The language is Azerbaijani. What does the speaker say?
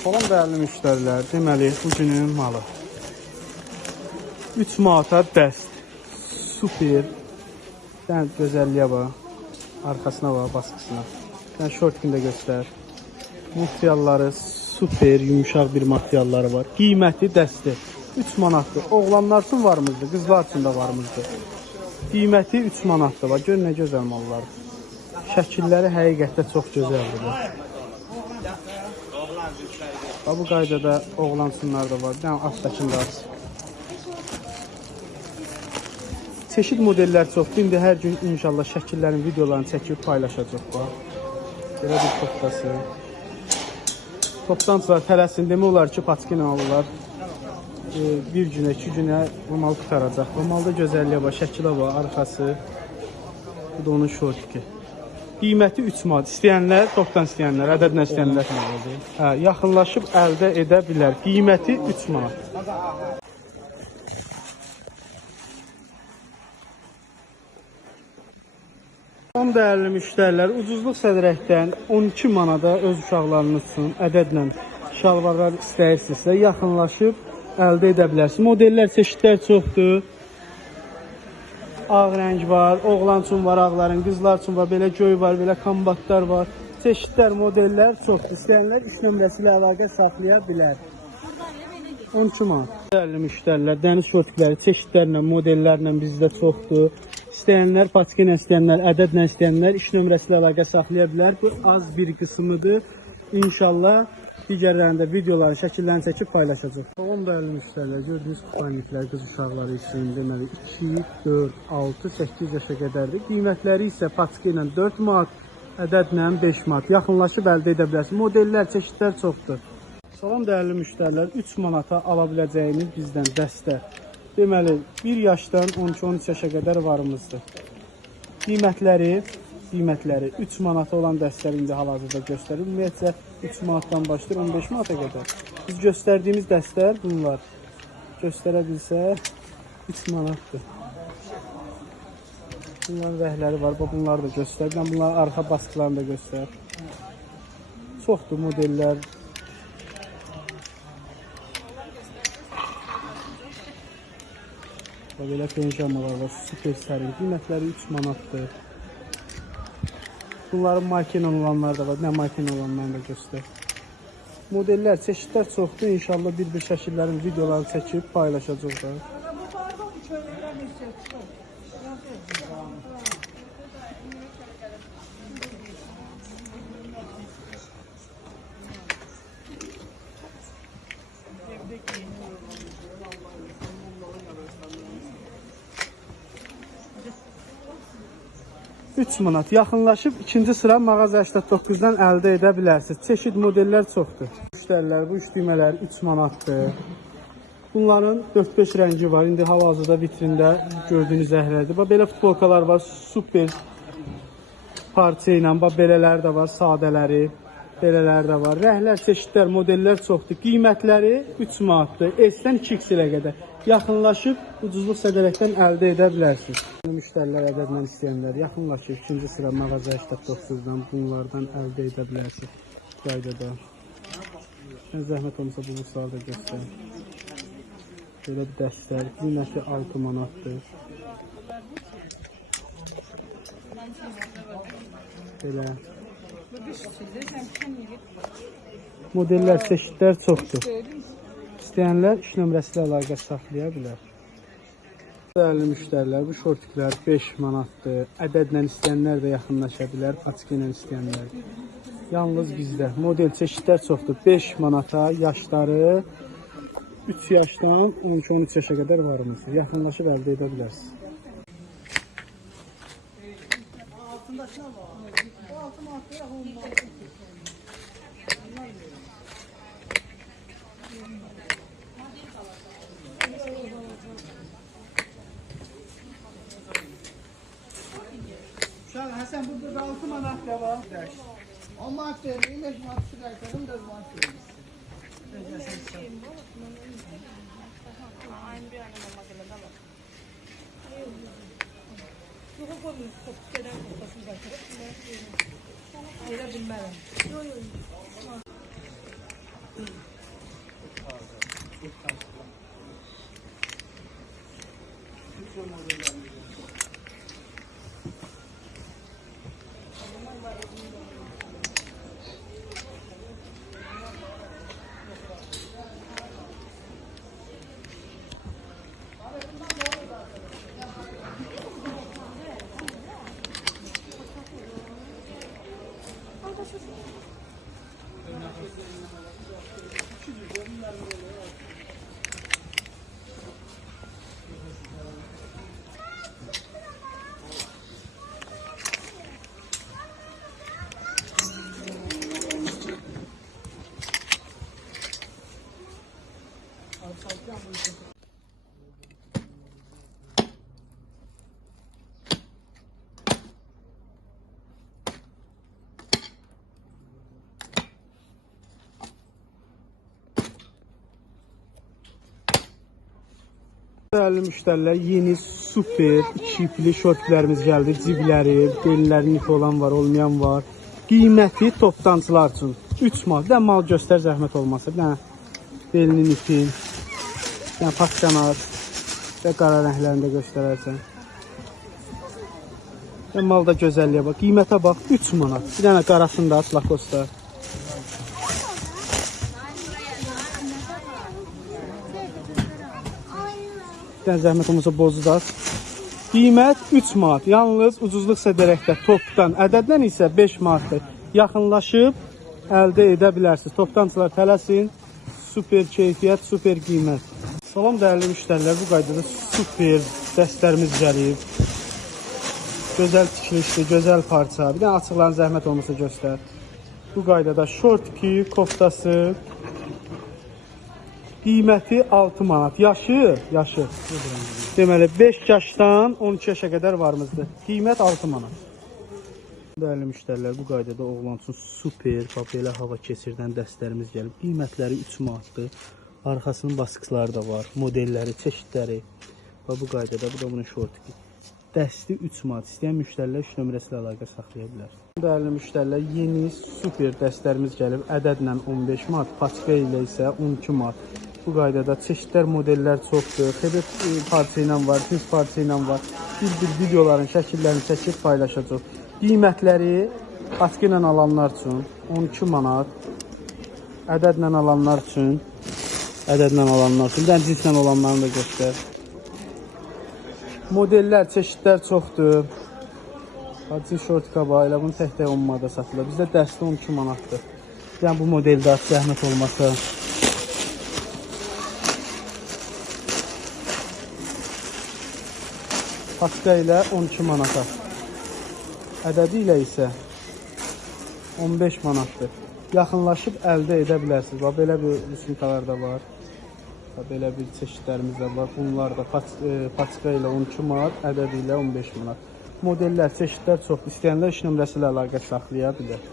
Salam dəyərli müştərilər, deməli bu günün malı 3 manata dəst, super, sən gözəlliyə var, arxasına var, baskısına, sən şortkini də göstər, materialları super, yumuşaq bir materialları var, qiyməti dəsti 3 manatdır, oğlanlar üçün varımızdır, qızlar üçün də varımızdır, qiyməti 3 manatdır, var. Gör nə gözəl mallar, şəkilləri həqiqətdə çox gözəldir. Bu qaydada oğlansınlar da var. Yəni altdakında az. Çeşid modellər çoxdur. İndi hər gün inşallah şəkillərin, videolarını çəkib paylaşacaq. Belə bir topdası. Topdançılar tələsin. Demək olar ki, paçkini alırlar. Bir günə, 2 günə bu mal qutaracaq. Bu malda gözəlliyə var, şəkilə var, arxası. Bu da onun şortiki. Qiyməti 3 manat. İstəyənlər, topdan istəyənlər, ədədlə istəyənlər yaxınlaşıb əldə edə bilər. Qiyməti 3 manat. Son dəyərli müştərilər, ucuzluq sədrəkdən 12 manada öz uşaqlarınız üçün ədədlə şalvarlar istəyirsinizsə, yaxınlaşıb əldə edə bilərsiniz. Modellər, çeşidlər çoxdur. Ağ rəng var, oğlan üçün var ağların, qızlar üçün var, belə göy var, belə kombatlar var. Çeşidlər, modellər çoxdur. İstəyənlər 3 nömrəsi ilə əlaqə saxlaya bilər. 12 manat. Dəyərli müştərilər, dəniz şortikləri çeşidlərlə, modellərlə bizdə çoxdur. İstəyənlər, paçkina istəyənlər, ədədlə istəyənlər 3 nömrəsi ilə əlaqə saxlaya bilər. Bu az bir qismidir. İnşallah digərlərində videoları, şəkillərini çəkib paylaşacaq. Salam dəyərli müştərilər, gördüyünüz kupaniklər qız uşaqları üçün deməli 2, 4, 6, 8 yaşa qədərdir. Qiymətləri isə paçka ilə 4 manat, ədədlə 5 manat. Yaxınlaşıb əldə edə bilərsiniz. Modellər, çeşidlər çoxdur. Salam dəyərli müştərilər, 3 manata ala biləcəyiniz bizdən dəstə. Deməli 1 yaşdan 12-13 yaşa qədər varımızdır. Qiymətləri 3 manata olan dəstələr indi hal-hazırda göstərir. Ümumiyyətcə 3 manatdan başlayır 15 manata qədər. Biz göstərdiyimiz dəstələr bunlar. Göstərə bilsə 3 manatdır. Bunların rəhləri var. Bunları da göstərir. Bunların arxa baskılarını da göstərir. Çoxdur modellər. Belə penjamalar var. Super sərin. Qiymətləri 3 manatdır. Bunların makina olanlar da var. Nə makina olanlarını da göstər. Modellər, çeşidlər çoxdur. İnşallah bir-bir şəkillərin videolarını çəkib paylaşacaqlar. Üç manat. Yaxınlaşıb ikinci sıra mağaza 89-dan əldə edə bilərsiniz. Çeşid modellər çoxdur. Müştərilər, bu üç düymələr 3 manatdır. Bunların 4-5 rəngi var. İndi hal-hazırda vitrində gördüyünüz zəhlədir. Belə futbolkalar var. Super parça ilə. Belələri də var. Sadələri. Belələri də var. Rəhlər, çeşidlər, modellər çoxdur. Qiymətləri 3 manatdır. S-dən 2x-ilə qədər. Yaxınlaşıb ucuzluq sədərəkdən əldə edə bilərsiniz. Müştərilər, ədədlə istəyənlər yaxınlaşıb 2-ci sıra mağaza 89-dan bunlardan əldə edə bilərsiniz. Qaydada. Zəhmət olmasa bu bursları da göstər. Belə bir dəstər. Qiymətli 6 manatdır. Belə. Modellər, çeşidlər çoxdur. İstəyənlər 3 nömrəsi ilə əlaqə saxlaya bilər. Dəyərli müştərilər, bu şortiklər 5 manatdır. Ədədlə istəyənlər də yaxınlaşa bilər, paçka ilə istəyənlər. Yalnız bizdə model çeşidlər çoxdur. 5 manata yaşları 3 yaşdan 12-13 yaşa qədər varımızdır. Yaxınlaşıb əldə edə bilərsiniz. Həsən, burada 6 manat da var. 10 manat verir, 5 manat sürərkədim, 4 manat verir. Ayıra bilmərəm. Değerli müştərilər, yeni super 2 ipli şortlərimiz gəldi. Cibləri, belləri nif olan var, olmayan var. Qiyməti toptancılar üçün 3 manat. Bir dənə mal göstər, zəhmət olmasa. Bir dənə belinin ipi, bir dənə pat kanat və qara rənglərində göstərərsən. Və mal da gözəlliyə bax. Qiymətə bax, 3 manat. Bir dənə qarasını da aç, lakosda. Bir dənə zəhmət olmasa bozu da aç. Qiymət 3 manat. Yalnız ucuzluq sədərəkdə topdan, ədəddən isə 5 manatdır. Yaxınlaşıb əldə edə bilərsiniz. Toptancılar tələsin. Super keyfiyyət, super qiymət. Salam dəyərli müştərilər, bu qaydada super dəstlərimiz gəlib. Gözəl tikilişli, gözəl parça. Bir dənə açıqlarını zəhmət olmasa göstər. Bu qaydada şortki, koftası. Qiyməti 6 manat. Yaşı. Deməli 5 yaşdan 12 yaşa qədər varımızdır. Qiymət 6 manat. Dəyərli müştərilər, bu qaydada oğlan üçün super, belə hava keçirdən dəstlərimiz gəlib. Qiymətləri 3 manatdır. Arxasının baskıları da var. Modelləri, çeşidləri. Və bu qaydada, bu da bunun şortki. Dəsti 3 manat. İstəyən müştərilər 3 nömrəsi ilə əlaqə saxlaya bilər. Dəyərli müştərilər, yeni super dəstlərimiz gəlib. Ədədlə 15 manat, paçka ilə isə 12 manat. Bu qaydada çeşidlər, modellər çoxdur. Xedət parça ilə var, düz parça ilə var. Bir videoların şəkillərini çəkib paylaşacaq. Qiymətləri paçka ilə alanlar üçün 12 manat. Ədədlə alanlar üçün bir dənə cinslə olanlarını da göstər. Modellər, çeşidlər çoxdur. Hacı şort qaba ilə bunu tək-tək 10 manata satılır. Bizdə dəsti 12 manatdır. Yəni bu modeldə zəhmət olmasa. Paçka ilə 12 manata. Ədədi ilə isə 15 manatdır. Yaxınlaşıb əldə edə bilərsiniz. Bax, belə bir rüsumkalar da var. Belə bir çeşidlərimiz də var. Bunlar da paçka ilə 12 manat, ədədi ilə 15 manat. Modellər, çeşidlər çoxdur. İstəyənlər 3 nömrəsi ilə əlaqə saxlaya bilər.